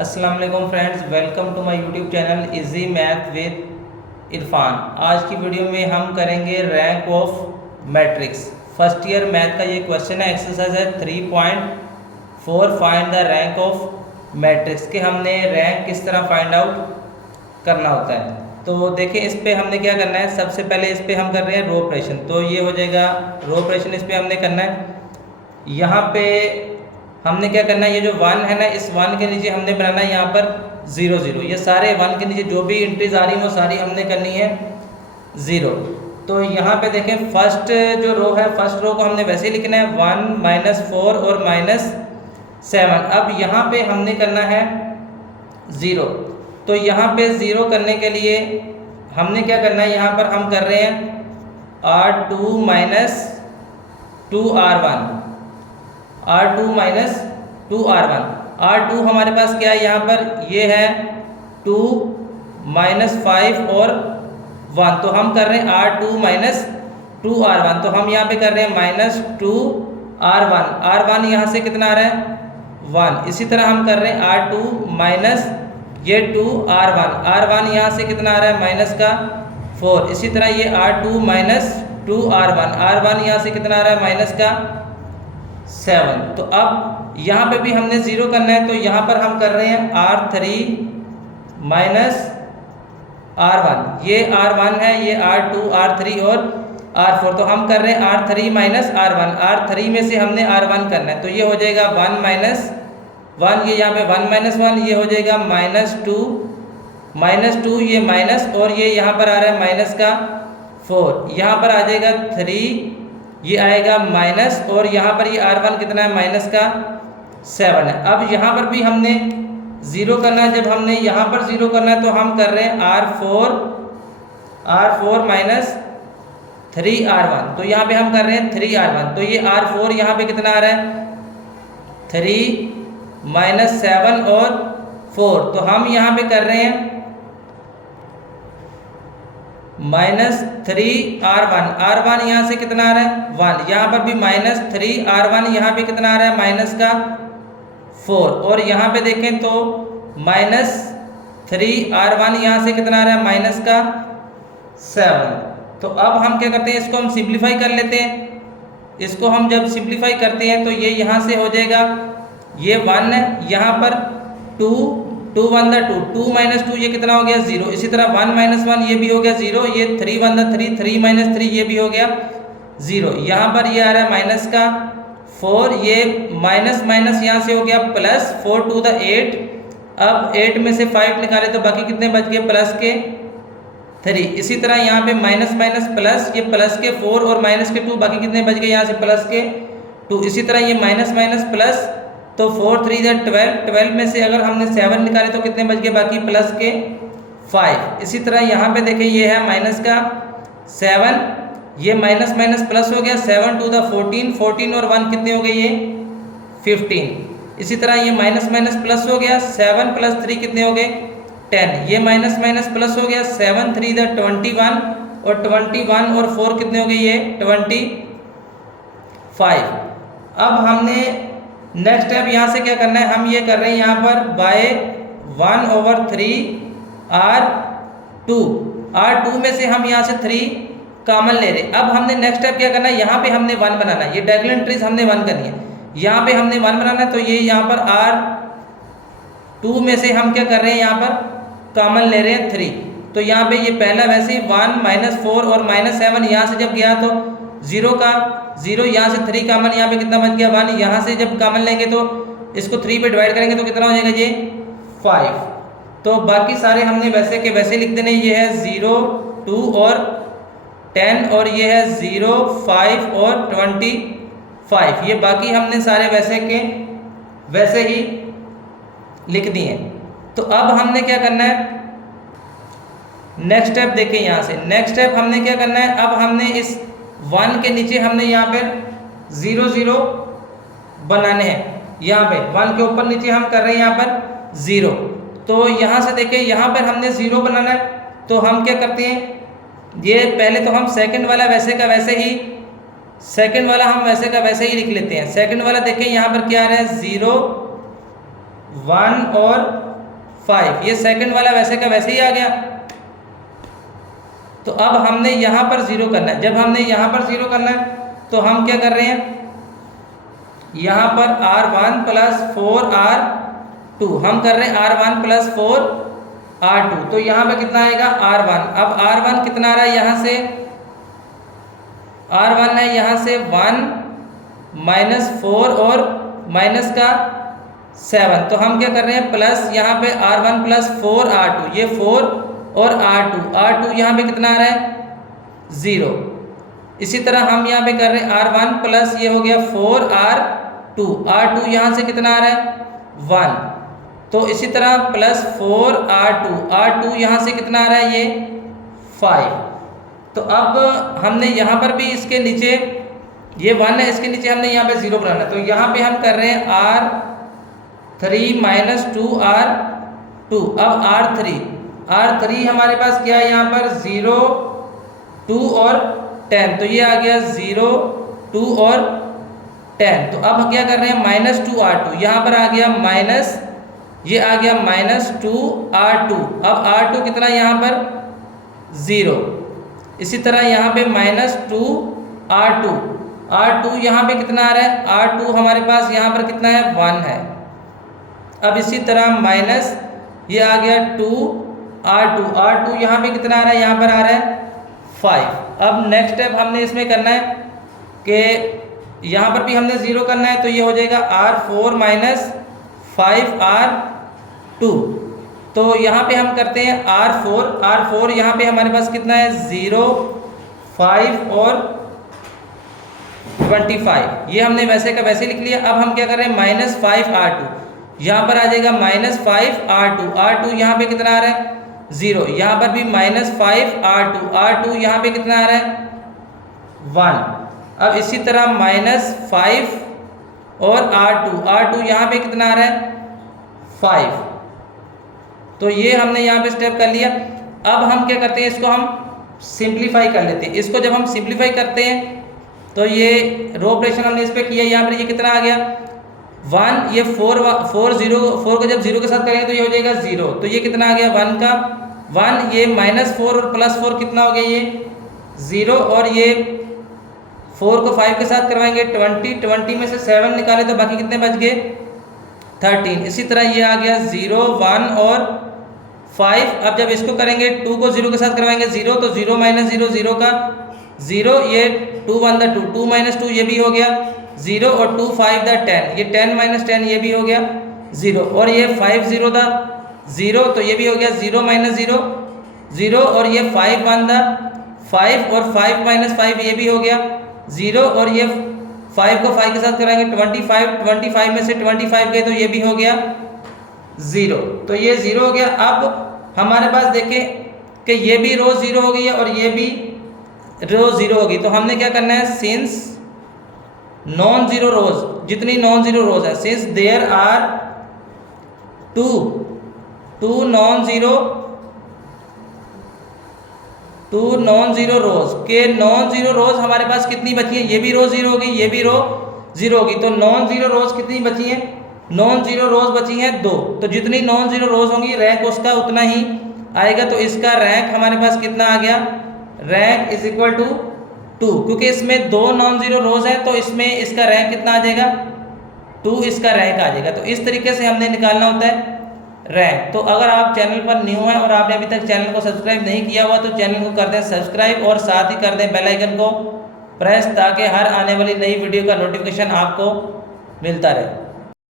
अस्सलाम वालेकुम friends, welcome to my YouTube channel easy math with Irfan. आज की वीडियो में हम करेंगे rank of matrix. First year math का ये क्वेश्चन है, एक्सरसाइज है 3.4 find the rank of matrix के हमने रैंक किस तरह फाइंड आउट करना होता है। तो देखिए इस पे हमने क्या करना है, सबसे पहले इस पे हम कर रहे हैं रो ऑपरेशन। तो ये हो जाएगा रो ऑपरेशन, इस पे हमने करना है। यहाँ पे हमने क्या करना है, ये जो 1 है ना, इस 1 के नीचे हमने बनाना है यहाँ पर 0 0। ये सारे 1 के नीचे जो भी एंट्रीज आ रही हैं वो सारी हमने करनी है 0। तो यहाँ पे देखें फर्स्ट जो रो है, फर्स्ट रो को हमने वैसे ही लिखना है 1 -4 और -7। अब यहाँ पे हमने करना है 0। तो यहाँ पे 0 करने के लिए हमने क्या करना है, यहाँ पर हम कर रहे हैं R2 - 2R1, R2 - 2R1। R2 हमारे पास क्या है, यहाँ पर ये है 2 -5 और 1। तो हम कर रहे हैं R2 - 2R1। तो हम यहाँ पे कर रहे हैं -2R1। R1 यहाँ से कितना आ रहा है 1। इसी तरह हम कर रहे हैं R2 - ये 2R1। R1 यहाँ से कितना आ रहा है माइनस का 4। इसी तरह ये R2 - 2R1। R1 यहाँ से कितना आ रहा है माइनस का 7। तो अब यहाँ पे भी हमने 0 करना है। तो यहाँ पर हम कर रहे हैं R3 - R1। ये R1 है, ये R2, R3 और R4। तो हम कर रहे हैं R3 - R1। R3 में से हमने R1 करना है। तो ये हो जाएगा 1 - 1, ये यहाँ पे 1 - 1, ये हो जाएगा -2 ये माइनस, और ये यहाँ पर आ रहा है माइनस का 4। यहाँ पर आ जाएगा 3, ये आएगा माइनस, और यहाँ पर ये R1 कितना है माइनस का 7 है। अब यहाँ पर भी हमने 0 करना है। जब हमने यहाँ पर 0 करना है तो हम कर रहे हैं R4 - 3R1। तो यहाँ पे हम कर रहे हैं 3R1। तो ये R4 यहाँ पे कितना आ रहा है 3 - 7 और 4। तो हम यहाँ पे कर रहे हैं -3R1। R1 यहाँ से कितना आ रहा है 1। यहाँ पर भी -3R1, यहाँ पे कितना आ रहा है माइनस का 4। और यहाँ पे देखें तो -3R1 यहाँ से कितना आ रहा है माइनस का 7। तो अब हम क्या करते हैं, इसको हम सिंप्लीफाई कर लेते हैं। इसको हम जब सिंप्लीफाई करते हैं तो ये यहाँ से हो जाएगा, ये 1 है, यहाँ पर 2 2 1 2 2 - 2 ये कितना हो गया 0। इसी तरह 1 - 1 ये भी हो गया 0। ये 3 1 3 3 - 3 ये भी हो गया 0। यहाँ पर ये आ रहा है माइनस का 4, ये माइनस माइनस यहाँ से हो गया प्लस, 4 2 8। अब 8 में से 5 निकाले तो बाकी कितने बच गए प्लस के 3। इसी तरह यहाँ पे माइनस माइनस प्लस, ये प्लस के 4 और माइनस के 2, बाकी कितने बच गए यहाँ से प्लस के 2। इसी तरह ये माइनस माइनस प्लस, तो 4 3 12, 12 में से अगर हमने 7 निकाले तो कितने बच गए बाकी प्लस के 5। इसी तरह यहाँ पे देखें ये है माइनस का 7, ये माइनस माइनस प्लस हो गया, 7 2 14, 14 और 1 कितने हो गए ये 15। इसी तरह ये माइनस माइनस प्लस हो गया, 7 + 3 कितने हो गए 10। ये माइनस माइनस प्लस हो गया, 7 3 21, और 21 और 4 कितने हो गए ये 25। अब हमने नेक्स्ट स्टेप यहाँ से क्या करना है, हम ये कर रहे हैं यहाँ पर बाय 1/3 R2 में से हम यहाँ से 3 कॉमन ले रहे। अब हमने नेक्स्ट स्टेप क्या करना है, यहाँ पे हमने 1 बनाना है। ये डायगोनल एंट्रीज हमने 1 करनी है, यहाँ पे हमने 1 बनाना है। तो ये यहाँ पर R2 में से हम क्या कर रहे हैं, यहाँ पर कॉमन ले रहे हैं 3। तो यहाँ पे ये पहला वैसे ही 1 - 4 और -7, यहाँ से जब गया तो 0 का 0, यहाँ से 3 कॉमन, यहाँ पे कितना बच गया 1। यहाँ से जब कॉमन लेंगे तो इसको 3 पे डिवाइड करेंगे तो कितना हो जाएगा ये 5। तो बाकी सारे हमने वैसे के वैसे लिख देने। ये है 0 2 और 10, और ये है 0 5 और 25। ये बाकी हमने सारे वैसे के वैसे ही लिख दिए। तो अब हमने क्या करना है, नेक्स्ट स्टेप देखें। यहाँ से नेक्स्ट स्टेप हमने क्या करना है, अब हमने इस 1 के नीचे हमने यहाँ पर 0 0 बनाने हैं। यहाँ पे 1 के ऊपर नीचे हम कर रहे हैं यहाँ पर 0। तो यहाँ से देखें, यहाँ पर हमने 0 बनाना है। तो हम क्या करते हैं, ये पहले तो हम सेकंड वाला वैसे का वैसे ही, सेकंड वाला हम वैसे का वैसे ही लिख लेते हैं। सेकंड वाला देखें यहाँ पर क्या आ रहा है 0 1 और 5। ये सेकंड वाला वैसे का वैसे ही आ गया। तो अब हमने यहाँ पर 0 करना है। जब हमने यहाँ पर 0 करना है तो हम क्या कर रहे हैं, यहाँ पर R1 प्लस 4R2 हम कर रहे हैं R1 प्लस 4R2। तो यहाँ पे कितना आएगा R1। अब R1 कितना आ रहा है, यहाँ से R1 है यहाँ से 1 माइनस 4 और माइनस का 7। तो हम क्या कर रहे हैं प्लस यहाँ पे R1 प्लस 4R2, ये 4 और R2 यहाँ पे कितना आ रहा है 0। इसी तरह हम यहाँ पे कर रहे हैं R1 प्लस ये हो गया 4R2 यहाँ से कितना आ रहा है 1। तो इसी तरह प्लस 4R2 यहाँ से कितना आ रहा है ये 5। तो अब हमने यहाँ पर भी इसके नीचे ये 1 है, इसके नीचे हमने यहाँ पे 0 बनाना है। तो यहाँ पे हम कर रहे हैं R3 माइनस 2R2। अब R3 हमारे पास क्या है, यहाँ पर 0 2 और 10। तो ये आ गया 0 2 और 10। तो अब क्या कर रहे हैं माइनस 2R2, यहाँ पर आ गया माइनस, ये आ गया माइनस 2R2। अब R2 कितना यहाँ पर 0। इसी तरह यहाँ पे माइनस 2R2 यहाँ पे कितना आ रहा है, R2 हमारे पास यहाँ पर कितना है 1 है। अब इसी तरह माइनस ये आ गया 2R2 यहाँ पे कितना आ रहा है, यहाँ पर आ रहा है 5। अब नेक्स्ट स्टेप हमने इसमें करना है कि यहाँ पर भी हमने 0 करना है। तो ये हो जाएगा R4 माइनस 5R2। तो यहाँ पे हम करते हैं R4 यहाँ पे हमारे पास कितना है 0 5 और 25। ये हमने वैसे का वैसे लिख लिया। अब हम क्या कर रहे हैं माइनस 5R2, यहाँ पर आ जाएगा माइनस 5R2 यहाँ पे कितना आ रहा है 0। यहाँ पर भी माइनस 5R2 यहाँ पे कितना आ रहा है 1। अब इसी तरह माइनस 5 और R2 यहाँ पे कितना आ रहा है 5। तो ये हमने यहाँ पे स्टेप कर लिया। अब हम क्या करते हैं, इसको हम सिंप्लीफाई कर लेते हैं। इसको जब हम सिंप्लीफाई करते हैं तो ये रो ऑपरेशन हमने इस पर किया, यहाँ पर ये कितना आ गया 1। ये 4 को जब 0 के साथ करेंगे तो ये हो जाएगा 0। तो ये कितना आ गया 1 का 1। ये माइनस 4 और प्लस 4 कितना हो गया ये 0। और ये 4 को 5 के साथ करवाएंगे 20 में से 7 निकाले तो बाकी कितने बच गए 13। इसी तरह ये आ गया 0 1 और 5। अब जब इसको करेंगे 2 को 0 के साथ करवाएंगे 0, तो 0 माइनस 0 0 का 0। ये 2 1 2 2 माइनस 2 ये भी हो गया 0 और 2 5 10। ये 10 माइनस 10 ये भी हो गया 0। और ये 5 0 था 0, तो ये भी हो गया 0 माइनस 0 0। और ये 5 1 था 5 और 5 माइनस 5 ये भी हो गया 0। और ये 5 को 5 के साथ कराएंगे 25 में से 25 गए तो ये भी हो गया 0। तो ये 0 हो गया। अब हमारे पास देखें कि ये भी रो 0 हो गई है और ये भी रो 0 होगी। तो हमने क्या करना है, सिंस नॉन जीरो रोज, जितनी नॉन जीरो रोज है, since there are two non zero rows के नॉन जीरो रोज हमारे पास कितनी बची है, ये भी रो 0 होगी, ये भी रो 0 होगी। तो नॉन जीरो रोज कितनी बची है, नॉन जीरो रोज बची हैं 2। तो जितनी नॉन जीरो रोज होंगी रैंक उसका उतना ही आएगा। तो इसका रैंक हमारे पास कितना आ गया, रैंक इज इक्वल टू 2, क्योंकि इसमें 2 नॉन जीरो रोज है तो इसमें इसका रैंक कितना आ जाएगा 2, इसका रैंक आ जाएगा। तो इस तरीके से हमने निकालना होता है रैंक। तो अगर आप चैनल पर न्यू हैं और आपने अभी तक चैनल को सब्सक्राइब नहीं किया हुआ तो चैनल को कर दें सब्सक्राइब और साथ ही कर दें बेल आइकन को प्रेस, ताकि हर आने वाली नई वीडियो का नोटिफिकेशन आपको मिलता रहे।